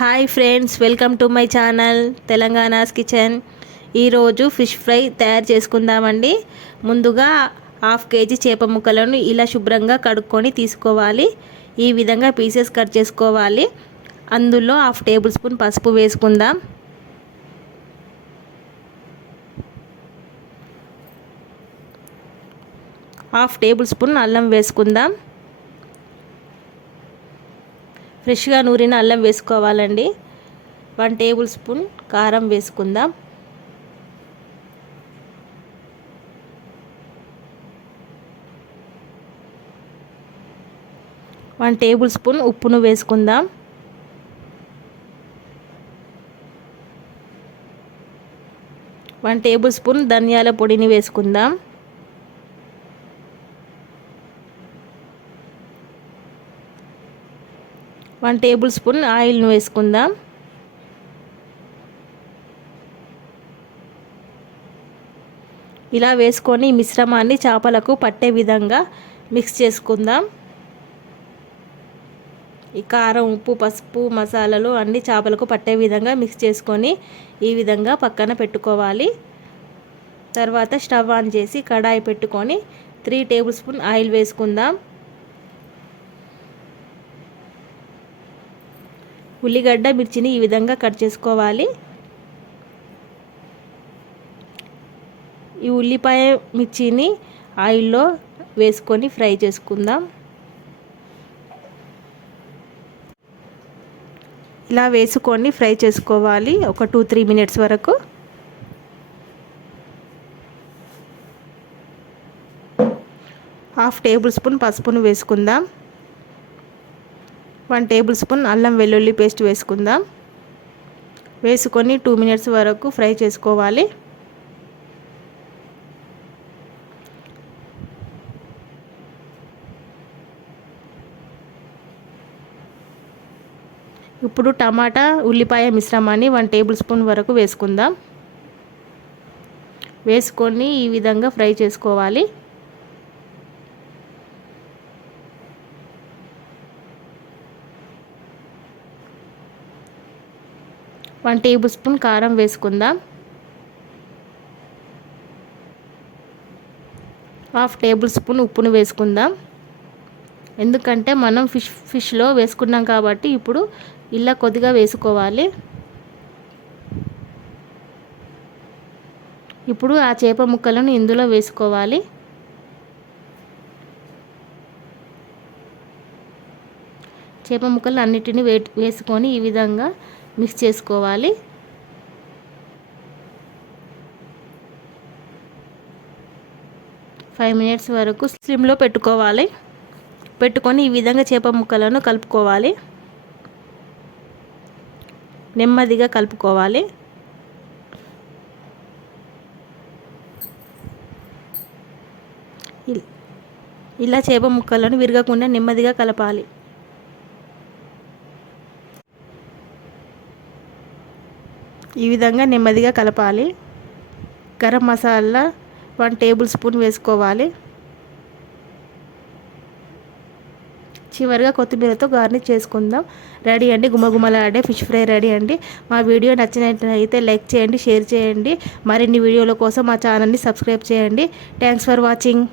Hi friends, welcome to my channel Telangana's kitchen. ఈరోజు fish fry తయారు చేసుకుందామండి. ముందుగా హాఫ్ కేజీ చేప ముక్కలను ఇలా శుభ్రంగా కడుక్కొని తీసుకోవాలి. ఈ విధంగా పీసెస్ కట్ చేసుకోవాలి. అందులో హాఫ్ టేబుల్ స్పూన్ పసుపు వేసుకుందాం. హాఫ్ టేబుల్ స్పూన్ అల్లం వేసుకుందాం. ఫ్రెష్గా నూరిన అల్లం వేసుకోవాలండి. 1 టేబుల్ స్పూన్ కారం వేసుకుందాం. 1 టేబుల్ స్పూన్ ఉప్పును వేసుకుందాం. 1 టేబుల్ స్పూన్ ధనియాల పొడిని వేసుకుందాం. 1 టేబుల్ స్పూన్ ఆయిల్ను వేసుకుందాం. ఇలా వేసుకొని మిశ్రమాన్ని చేపలకు పట్టే విధంగా మిక్స్ చేసుకుందాం. ఈ కారం, ఉప్పు, పసుపు, మసాలాలు అన్ని చేపలకు పట్టే విధంగా మిక్స్ చేసుకొని ఈ విధంగా పక్కన పెట్టుకోవాలి. తర్వాత స్టవ్ ఆన్ చేసి కడాయి పెట్టుకొని 3 టేబుల్ స్పూన్ ఆయిల్ వేసుకుందాం. ఉల్లిగడ్డ, మిర్చిని ఈ విధంగా కట్ చేసుకోవాలి. ఈ ఉల్లిపాయ, మిర్చిని ఆయిల్లో వేసుకొని ఫ్రై చేసుకుందాం. ఇలా వేసుకొని ఫ్రై చేసుకోవాలి ఒక 2-3 మినిట్స్ వరకు. హాఫ్ టేబుల్ స్పూన్ పసుపును వేసుకుందాం. 1 టేబుల్ స్పూన్ అల్లం వెల్లుల్లి పేస్ట్ వేసుకుందాం. వేసుకొని 2 మినిట్స్ వరకు ఫ్రై చేసుకోవాలి. ఇప్పుడు టమాటా, ఉల్లిపాయ మిశ్రమాన్ని 1 టేబుల్ స్పూన్ వరకు వేసుకుందాం. వేసుకొని ఈ విధంగా ఫ్రై చేసుకోవాలి. వన్ టేబుల్ స్పూన్ కారం వేసుకుందాం. హాఫ్ టేబుల్ స్పూన్ ఉప్పును వేసుకుందాం. ఎందుకంటే మనం ఫిష్లో వేసుకున్నాం కాబట్టి ఇప్పుడు ఇలా కొద్దిగా వేసుకోవాలి. ఇప్పుడు ఆ చేప ముక్కలను ఇందులో వేసుకోవాలి. చేప ముక్కలు అన్నిటిని వేసుకొని ఈ విధంగా మిక్స్ చేసుకోవాలి. ఫైవ్ మినిట్స్ వరకు స్లిమ్లో పెట్టుకోవాలి. పెట్టుకొని ఈ విధంగా చేప ముక్కలను కలుపుకోవాలి. నెమ్మదిగా కలుపుకోవాలి. ఇలా చేప ముక్కలను విరగకుండా నెమ్మదిగా కలపాలి. ఈ విధంగా నెమ్మదిగా కలపాలి. గరం మసాలా 1 టేబుల్ స్పూన్ వేసుకోవాలి. చివరిగా కొత్తిమీరతో గార్నిష్ చేసుకుందాం. రెడీ అండి, గుమగుమలాడే ఫిష్ ఫ్రై రెడీ అండి. మా వీడియో నచ్చినట్లయితే లైక్ చేయండి, షేర్ చేయండి. మరిన్ని వీడియోల కోసం మా ఛానల్ని సబ్స్క్రైబ్ చేయండి. Thanks for watching.